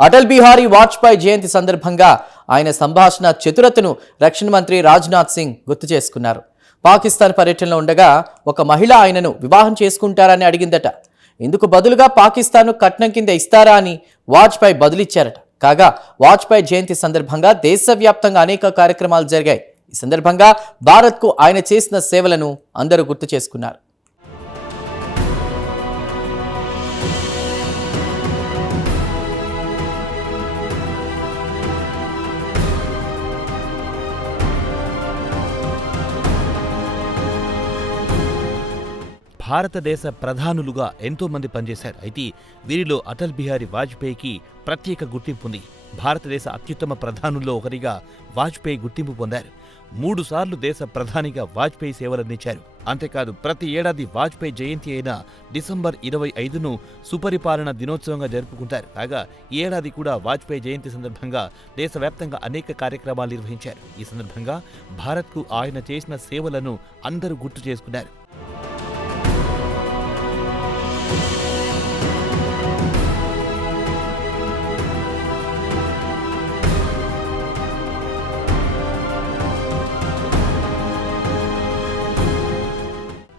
అటల్ బిహారీ వాజ్పేయి జయంతి సందర్భంగా ఆయన సంభాషణ చతురతను రక్షణ మంత్రి రాజ్నాథ్ సింగ్ గుర్తు చేసుకున్నారు. పాకిస్తాన్ పర్యటనలో ఉండగా ఒక మహిళ ఆయనను వివాహం చేసుకుంటారని అడిగిందట. ఇందుకు బదులుగా పాకిస్తాన్ను కట్నం కింద ఇస్తారా అని వాజ్పేయి బదులిచ్చారట. కాగా వాజ్పేయి జయంతి సందర్భంగా దేశవ్యాప్తంగా అనేక కార్యక్రమాలు జరిగాయి. ఈ సందర్భంగా భారత్కు ఆయన చేసిన సేవలను అందరూ గుర్తు చేసుకున్నారు. భారతదేశ ప్రధానులుగా ఎంతో మంది పనిచేశారు. అయితే వీరిలో అటల్ బిహారీ వాజ్పేయికి ప్రత్యేక గుర్తింపు ఉంది. భారతదేశ అత్యుత్తమ ప్రధానుల్లో ఒకరిగా వాజ్పేయి గుర్తింపు పొందారు. 3 సార్లు దేశ ప్రధానిగా వాజ్పేయి సేవలందించారు. అంతేకాదు ప్రతి ఏడాది వాజ్పేయి జయంతి అయిన డిసెంబర్ 25ను సుపరిపాలన దినోత్సవంగా జరుపుకుంటారు. కాగా ఈ ఏడాది కూడా వాజ్పేయి జయంతి సందర్భంగా దేశవ్యాప్తంగా అనేక కార్యక్రమాలు నిర్వహించారు. ఈ సందర్భంగా భారత్కు ఆయన చేసిన సేవలను అందరూ గుర్తు చేసుకున్నారు.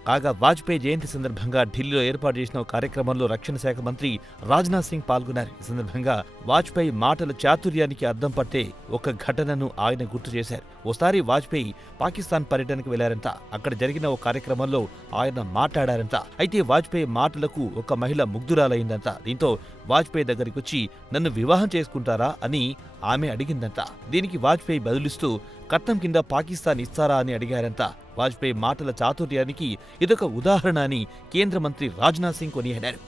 కాగా వాజ్పేయి జయంతి సందర్భంగా ఢిల్లీలో ఏర్పాటు చేసిన కార్యక్రమంలో రక్షణ శాఖ మంత్రి రాజ్నాథ్ సింగ్ పాల్గొన్నారు. ఈ సందర్భంగా వాజ్పేయి మాటల చాతుర్యానికి అద్దం పట్టే ఒక ఘటనను ఆయన గుర్తు చేశారు. ఓసారి వాజ్పేయి పాకిస్తాన్ పర్యటనకు వెళ్లారంట. అక్కడ జరిగిన ఓ కార్యక్రమంలో ఆయన మాట్లాడారంట. అయితే వాజ్పేయి మాటలకు ఒక మహిళ ముగ్ధురాలైందంట. దీంతో వాజ్పేయి దగ్గరికి వచ్చి నన్ను వివాహం చేసుకుంటారా అని ఆమె అడిగిందంట. దీనికి వాజ్పేయి బదులిస్తూ కట్నం కింద పాకిస్తాన్ ఇస్తారా అని అడిగారంట. వాజ్పేయి మాటల చాతుర్యానికి ఇదొక ఉదాహరణ అని కేంద్ర మంత్రి రాజ్నాథ్ సింగ్ కొనియాడారు.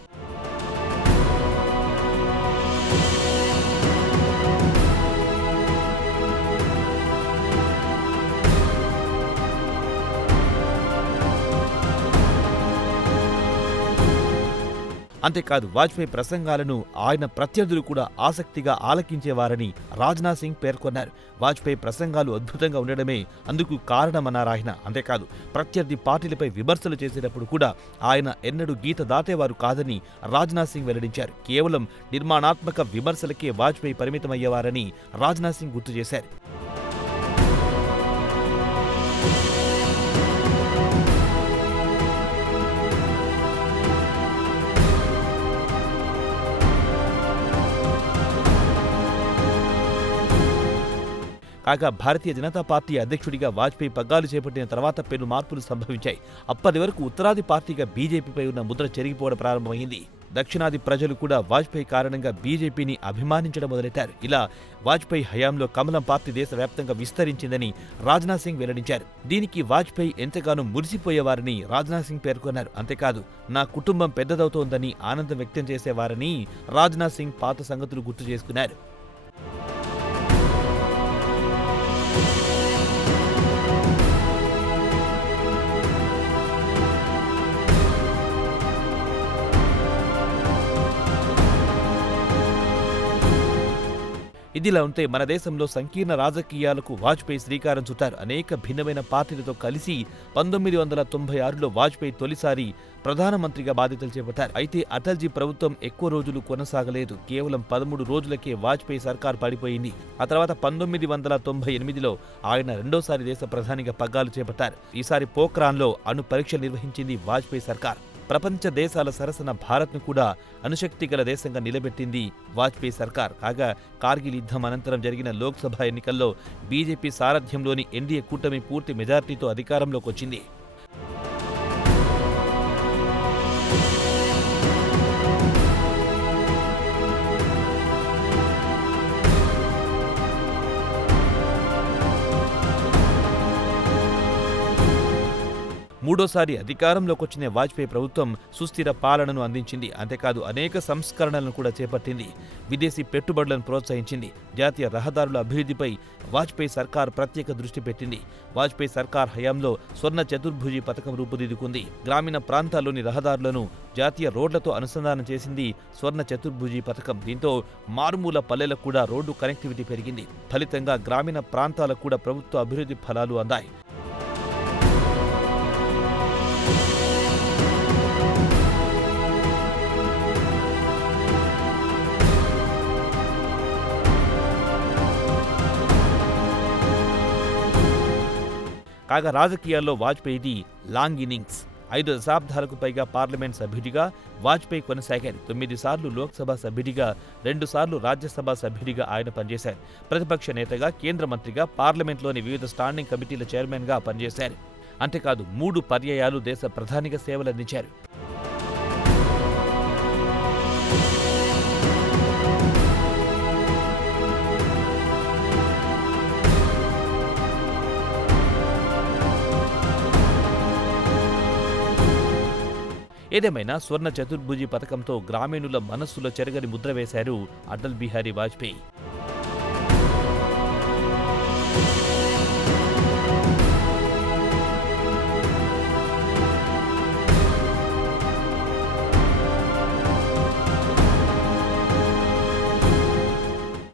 అంతేకాదు వాజ్పేయి ప్రసంగాలను ఆయన ప్రత్యర్థులు కూడా ఆసక్తిగా ఆలకించేవారని రాజ్నాథ్ సింగ్ పేర్కొన్నారు. వాజ్పేయి ప్రసంగాలు అద్భుతంగా ఉండడమే అందుకు కారణమన్నారాయన. అంతేకాదు ప్రత్యర్థి పార్టీలపై విమర్శలు చేసేటప్పుడు కూడా ఆయన ఎన్నడూ గీత దాటేవారు కాదని రాజ్నాథ్ సింగ్ వెల్లడించారు. కేవలం నిర్మాణాత్మక విమర్శలకే వాజ్పేయి పరిమితమయ్యేవారని రాజ్నాథ్ సింగ్ గుర్తు చేశారు. కాగా భారతీయ జనతా పార్టీ అధ్యక్షుడిగా వాజ్పేయి పగ్గాలు చేపట్టిన తర్వాత పెను మార్పులు సంభవించాయి. అప్పటి వరకు ఉత్తరాది పార్టీగా బీజేపీపై ఉన్న ముద్ర చెరిగిపోవడం ప్రారంభమైంది. దక్షిణాది ప్రజలు కూడా వాజ్పేయి కారణంగా బీజేపీని అభిమానించడం మొదలెట్టారు. ఇలా వాజ్పేయి హయాంలో కమలం పార్టీ దేశవ్యాప్తంగా విస్తరించిందని రాజ్నాథ్ సింగ్ వెల్లడించారు. దీనికి వాజ్పేయి ఎంతగానో మురిసిపోయేవారని రాజ్నాథ్ సింగ్ పేర్కొన్నారు. అంతేకాదు నా కుటుంబం పెద్దదవుతోందని ఆనందం వ్యక్తం చేసేవారని రాజ్నాథ్ సింగ్ పాత సంగతులు గుర్తు చేసుకున్నారు. ఇదిలా ఉంటే మన దేశంలో సంకీర్ణ రాజకీయాలకు వాజ్పేయి శ్రీకారం చుట్టారు. అనేక భిన్నమైన పార్టీలతో కలిసి 1996లో వాజ్పేయి తొలిసారి ప్రధానమంత్రిగా బాధ్యతలు చేపట్టారు. అయితే అటల్జీ ప్రభుత్వం ఎక్కువ రోజులు కొనసాగలేదు. కేవలం 13 రోజులకే వాజ్పేయి సర్కార్ పడిపోయింది. ఆ తర్వాత 1998లో ఆయన రెండోసారి దేశ ప్రధానిగా పగ్గాలు చేపట్టారు. ఈసారి పోఖ్రాన్లో అణు పరీక్షలు నిర్వహించింది వాజ్పేయి సర్కార్. ప్రపంచ దేశాల సరసన భారత్ను కూడా అణుశక్తి గల దేశంగా నిలబెట్టింది వాజ్పేయి సర్కార్. కాగా కార్గిల్ యుద్ధం అనంతరం జరిగిన లోక్సభ ఎన్నికల్లో బీజేపీ సారథ్యంలోని ఎన్డీఏ కూటమి పూర్తి మెజార్టీతో అధికారంలోకి వచ్చింది. మూడోసారి అధికారంలోకి వచ్చిన వాజ్పేయి ప్రభుత్వం సుస్థిర పాలనను అందించింది. అంతేకాదు అనేక సంస్కరణలను కూడా చేపట్టింది. విదేశీ పెట్టుబడులను ప్రోత్సహించింది. జాతీయ రహదారుల అభివృద్ధిపై వాజ్పేయి సర్కార్ ప్రత్యేక దృష్టి పెట్టింది. వాజ్పేయి సర్కార్ హయాంలో స్వర్ణ చతుర్భుజి పథకం రూపుదిద్దుకుంది. గ్రామీణ ప్రాంతాల్లోని రహదారులను జాతీయ రోడ్లతో అనుసంధానం చేసింది స్వర్ణ చతుర్భుజి పథకం. దీంతో మారుమూల పల్లెలకు కూడా రోడ్డు కనెక్టివిటీ పెరిగింది. ఫలితంగా గ్రామీణ ప్రాంతాలకు కూడా ప్రభుత్వ అభివృద్ధి ఫలాలు అందాయి. కాగా రాజకీయాల్లో వాజ్పేయిది లాంగ్ ఇన్నింగ్స్. 5 దశాబ్దాలకు పైగా పార్లమెంట్ సభ్యుడిగా వాజ్పేయి కొనసాగారు. 9 సార్లు లోక్సభ సభ్యుడిగా, 2 సార్లు రాజ్యసభ సభ్యుడిగా ఆయన పనిచేశారు. ప్రతిపక్ష నేతగా, కేంద్ర మంత్రిగా, పార్లమెంట్లోని వివిధ స్టాండింగ్ కమిటీల చైర్మన్గా పనిచేశారు. అంతేకాదు 3 పర్యాయాలు దేశ ప్రధానిగా సేవలందించారు. ఏదేమైనా స్వర్ణ చతుర్భుజి పథకంతో గ్రామీణుల మనస్సులో చెరగని ముద్ర వేశారు అటల్ బిహారీ వాజ్పేయి.